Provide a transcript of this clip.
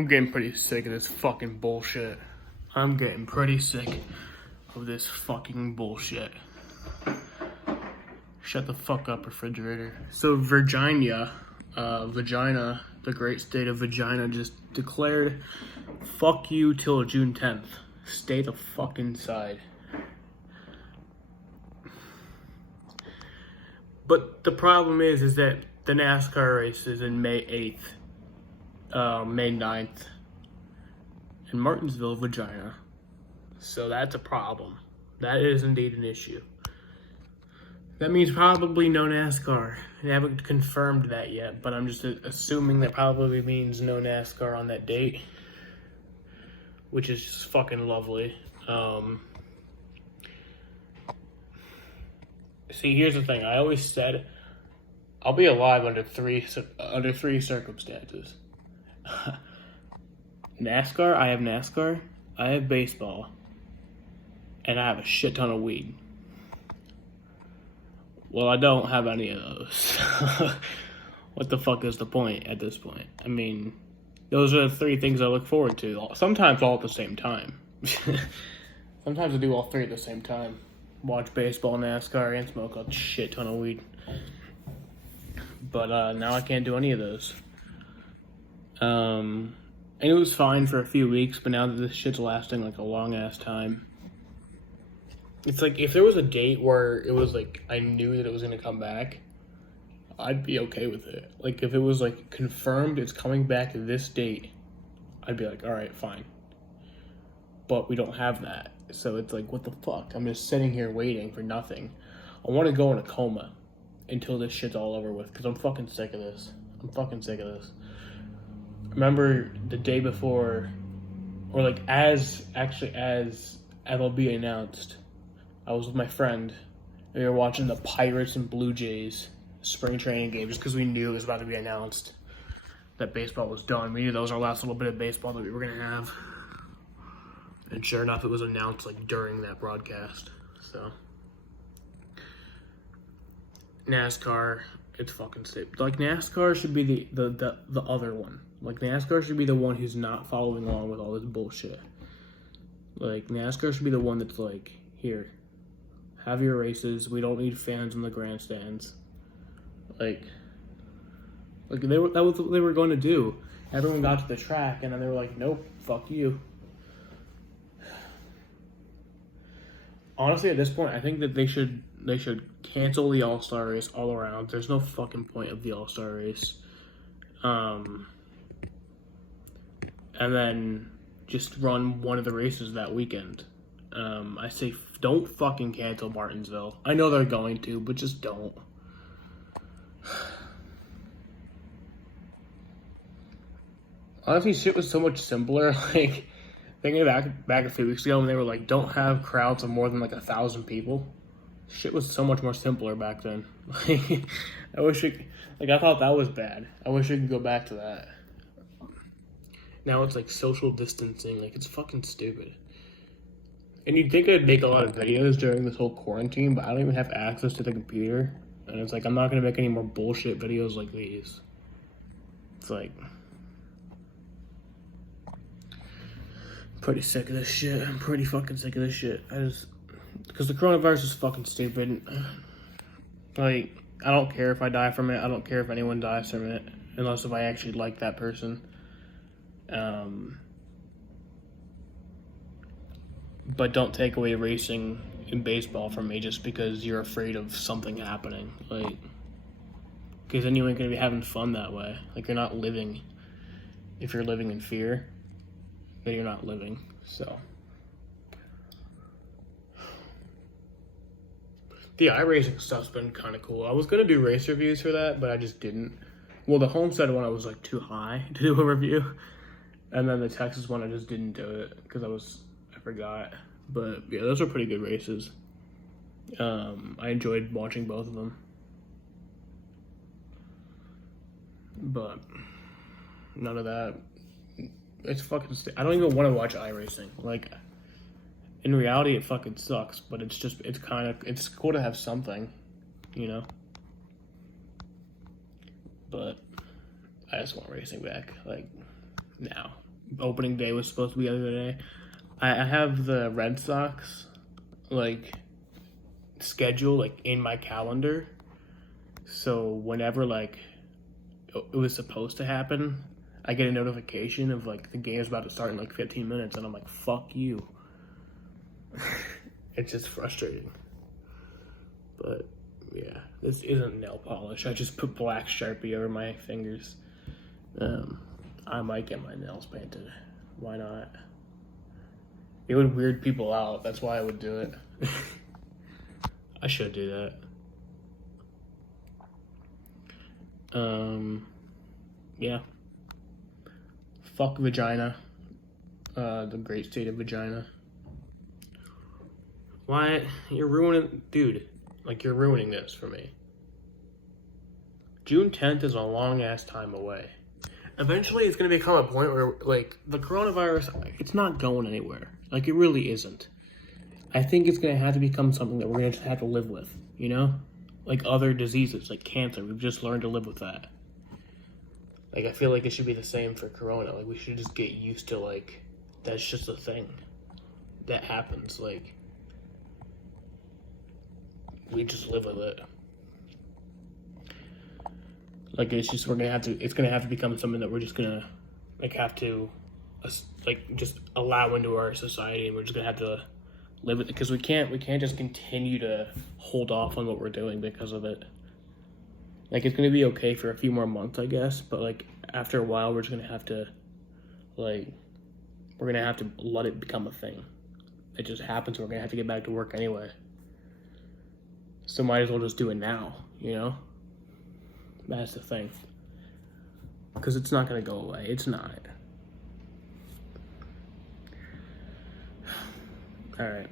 I'm getting pretty sick of this fucking bullshit. I'm getting pretty sick of this fucking bullshit. Shut the fuck up, refrigerator. So Virginia, the great state of Virginia, just declared, fuck you till June 10th. Stay the fuck inside. But the problem is that the NASCAR race is in May 8th, May 9th, in Martinsville, Virginia. So that's a problem. That is indeed an issue. That means probably no NASCAR. I haven't confirmed that yet, but I'm just assuming that probably means no NASCAR on that date, which is just fucking lovely. See, here's the thing. I always said I'll be alive under three circumstances. NASCAR, I have baseball, and I have a shit ton of weed. Well, I don't have any of those. What the fuck is the point at this point? I mean, those are the three things I look forward to. Sometimes all at the same time. Sometimes I do all three at the same time. Watch baseball, NASCAR, and smoke a shit ton of weed. But now I can't do any of those. And it was fine for a few weeks, but now that this shit's lasting like a long ass time. It's like if there was a date where it was like I knew that it was gonna come back, I'd be okay with it. Like if it was like confirmed it's coming back this date, I'd be like, all right, fine. But we don't have that, so it's like, what the fuck? I'm just sitting here waiting for nothing. I want to go in a coma until this shit's all over with, because I'm fucking sick of this. Remember the day before, or like as MLB announced, I was with my friend, and we were watching the Pirates and Blue Jays spring training game just because we knew it was about to be announced that baseball was done. We knew that was our last little bit of baseball that we were going to have. And sure enough, it was announced like during that broadcast. So NASCAR, it's fucking stupid. Like NASCAR should be the other one. Like NASCAR should be the one who's not following along with all this bullshit. Like NASCAR should be the one that's like, here, have your races. We don't need fans in the grandstands. Like that was what they were going to do. Everyone got to the track and then they were like, nope, fuck you. Honestly, at this point, I think that they should cancel the All-Star race all around. There's no fucking point of the All-Star race. And then just run one of the races that weekend. I say don't fucking cancel Martinsville. I know they're going to, but just don't. Honestly, shit was so much simpler. Like, thinking back a few weeks ago when they were like, don't have crowds of more than like 1,000 people. Shit was so much more simpler back then. I thought that was bad. I wish we could go back to that. Now it's like social distancing. Like, it's fucking stupid. And you'd think I'd make a lot of videos during this whole quarantine, but I don't even have access to the computer. And it's like, I'm not going to make any more bullshit videos like these. It's like, pretty sick of this shit. I'm pretty fucking sick of this shit. Because the coronavirus is fucking stupid. Like, I don't care if I die from it. I don't care if anyone dies from it. Unless if I actually like that person. But don't take away racing in baseball from me just because you're afraid of something happening. Like, because then you ain't gonna be having fun that way. Like, you're not living. If you're living in fear, then you're not living. So the iRacing stuff's been kind of cool. I was gonna do race reviews for that, but I just didn't. Well, the Homestead one I was like too high to do a review, and then the Texas one I just didn't do it because I forgot. But yeah, those are pretty good races. I enjoyed watching both of them, but none of that. It's fucking. I don't even want to watch iRacing. Like, in reality, it fucking sucks. But it's cool to have something, you know. But I just want racing back, like, now. opening day was supposed to be the other day. I have the Red Sox like schedule like in my calendar, so whenever like it was supposed to happen, I get a notification of like the game's about to start in like 15 minutes, and I'm like, fuck you. It's just frustrating. But yeah, this isn't nail polish. I just put black Sharpie over my fingers. I might get my nails painted. Why not? It would weird people out. That's why I would do it. I should do that. Yeah. Fuck vagina. The great state of vagina. Why? You're ruining... Dude, like, you're ruining this for me. June 10th is a long-ass time away. Eventually, it's going to become a point where, like, the coronavirus, it's not going anywhere. Like, it really isn't. I think it's going to have to become something that we're going to have to live with, you know? Like other diseases, like cancer. We've just learned to live with that. Like, I feel like it should be the same for corona. Like, we should just get used to, like, that's just a thing that happens. Like, we just live with it. Like, it's just, it's gonna have to become something that we're just gonna, like, have to, like, just allow into our society, and we're just gonna have to live with it, because we can't just continue to hold off on what we're doing because of it. Like, it's gonna be okay for a few more months, I guess, but, like, after a while, we're just gonna have to, like, we're gonna have to let it become a thing. It just happens, we're gonna have to get back to work anyway. So might as well just do it now, you know? That's the thing. Because it's not gonna go away. It's not. Alright.